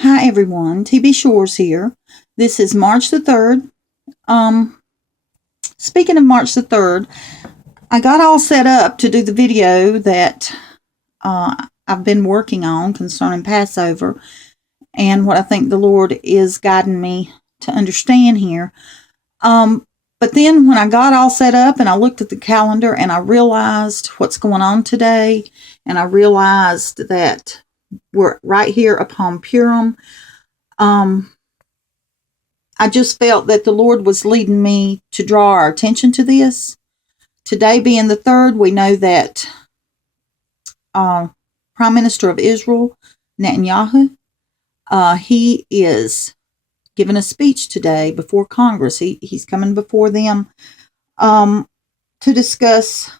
Hi everyone, TB Shores here. This is March the 3rd. Speaking of March the 3rd, I got all set up to do the video that I've been working on concerning Passover and what I think the Lord is guiding me to understand here. But then when I got all set up and I looked at the calendar and I realized what's going on today, and I realized that we're right here upon Purim, I just felt that the Lord was leading me to draw our attention to this. Today being the 3rd, we know that Prime Minister of Israel, Netanyahu, he is giving a speech today before Congress. He's coming before them to discuss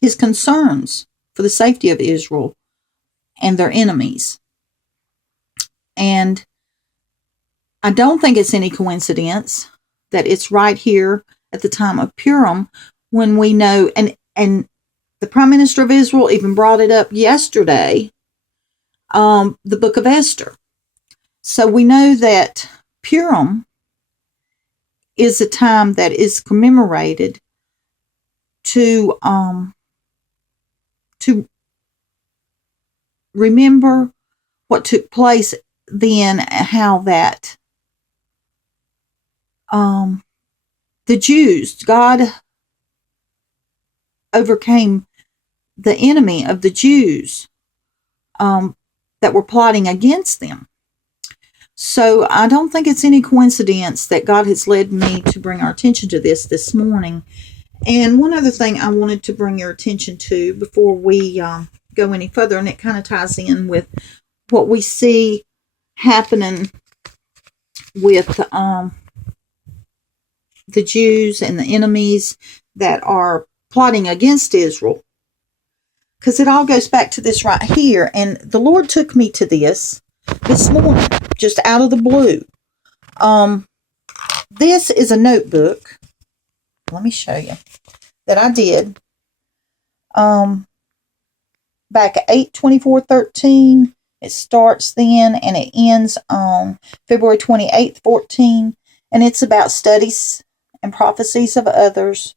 his concerns for the safety of Israel and their enemies. And I don't think it's any coincidence that it's right here at the time of Purim when we know, and the Prime Minister of Israel even brought it up yesterday, the book of Esther. So we know that Purim is a time that is commemorated to remember what took place then, how that the Jews, God overcame the enemy of the Jews that were plotting against them. So I don't think it's any coincidence that God has led me to bring our attention to this morning. And one other thing I wanted to bring your attention to before we go any further, and it kind of ties in with what we see happening with the Jews and the enemies that are plotting against Israel. Because it all goes back to this right here. And the Lord took me to this morning, just out of the blue. This is a notebook. Let me show you. That I did. Back at 8/24/13. It starts then and it ends on February 28th, 14. And it's about studies and prophecies of others.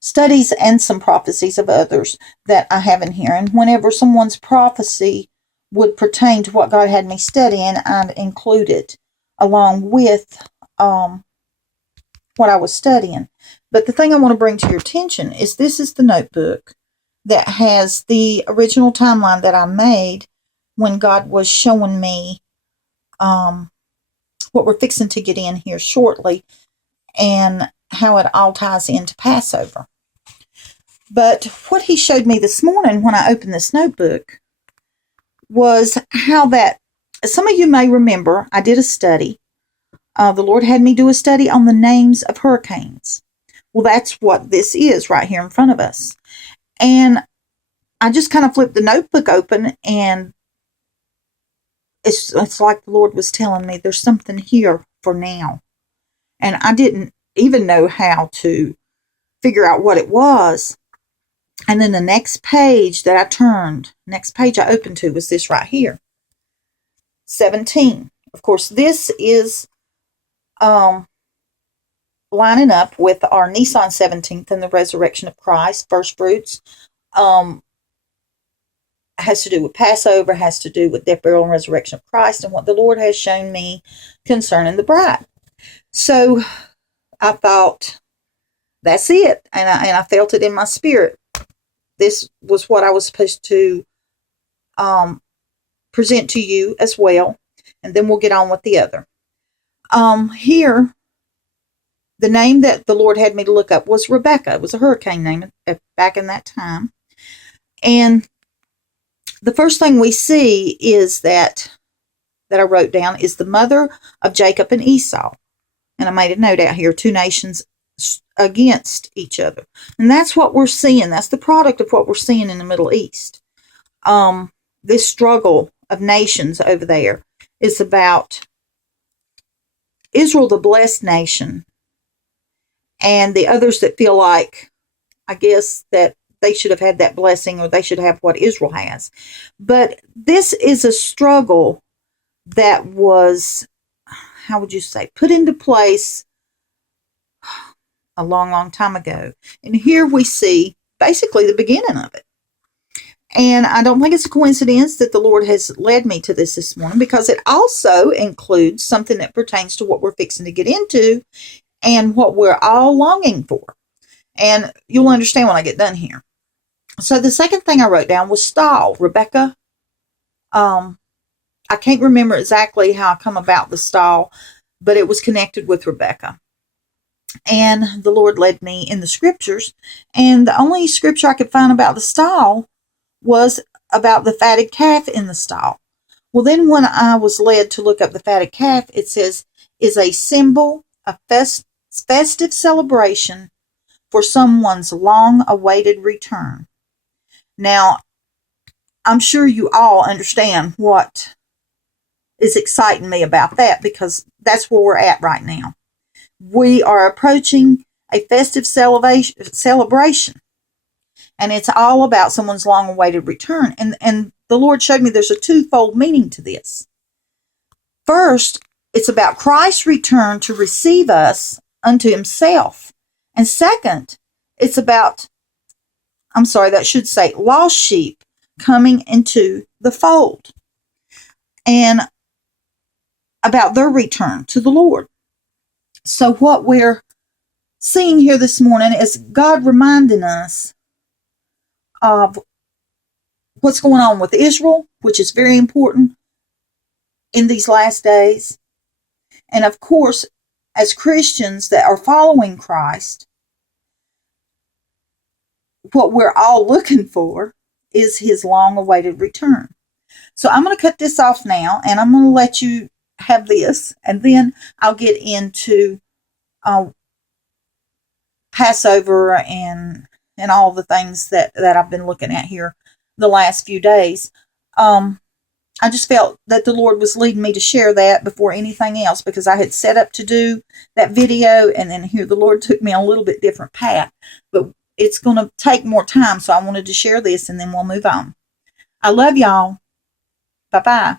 Studies and some prophecies of others that I have in here. And whenever someone's prophecy would pertain to what God had me studying, I'd include it along with what I was studying. But the thing I want to bring to your attention is this is the notebook that has the original timeline that I made when God was showing me what we're fixing to get in here shortly and how it all ties into Passover. But what he showed me this morning when I opened this notebook was how that, some of you may remember, I did a study. The Lord had me do a study on the names of hurricanes. Well, that's what this is right here in front of us. And I just kind of flipped the notebook open, and it's like the Lord was telling me there's something here for now. And I didn't even know how to figure out what it was. And then the next page that I opened to was this right here. 17. Of course, this is lining up with our Nisan 17th and the resurrection of Christ, first fruits. Has to do with Passover, has to do with death, burial, and resurrection of Christ, and what the Lord has shown me concerning the bride. So I thought, that's it. And I felt it in my spirit. This was what I was supposed to present to you as well. And then we'll get on with the other. Here, the name that the Lord had me to look up was Rebecca. It was a hurricane name back in that time. And the first thing we see is that I wrote down is the mother of Jacob and Esau. And I made a note out here, two nations against each other. And that's what we're seeing. That's the product of what we're seeing in the Middle East. This struggle of nations over there is about Israel, the blessed nation, and the others that feel like, I guess, that they should have had that blessing or they should have what Israel has. But this is a struggle that was, how would you say, put into place a long, long time ago. And here we see basically the beginning of it. And I don't think it's a coincidence that the Lord has led me to this morning, because it also includes something that pertains to what we're fixing to get into and what we're all longing for. And you'll understand when I get done here. So the second thing I wrote down was stall. Rebecca, I can't remember exactly how I come about the stall, but it was connected with Rebecca. And the Lord led me in the scriptures. And the only scripture I could find about the stall was about the fatted calf in the stall. Well, then when I was led to look up the fatted calf, it says, is a symbol, a festive celebration for someone's long-awaited return. Now, I'm sure you all understand what is exciting me about that, because that's where we're at right now. We are approaching a festive celebration, and it's all about someone's long-awaited return. And the Lord showed me there's a twofold meaning to this. First, it's about Christ's return to receive us unto himself. And second, it's about, that should say lost sheep coming into the fold, and about their return to the Lord. So what we're seeing here this morning is God reminding us of what's going on with Israel, which is very important in these last days. And of course, as Christians that are following Christ, what we're all looking for is his long-awaited return. So I'm going to cut this off now, and I'm going to let you have this, and then I'll get into Passover and all the things that I've been looking at here the last few days. I just felt that the Lord was leading me to share that before anything else, because I had set up to do that video, and then here the Lord took me on a little bit different path. But it's going to take more time, so I wanted to share this, and then we'll move on. I love y'all. Bye-bye.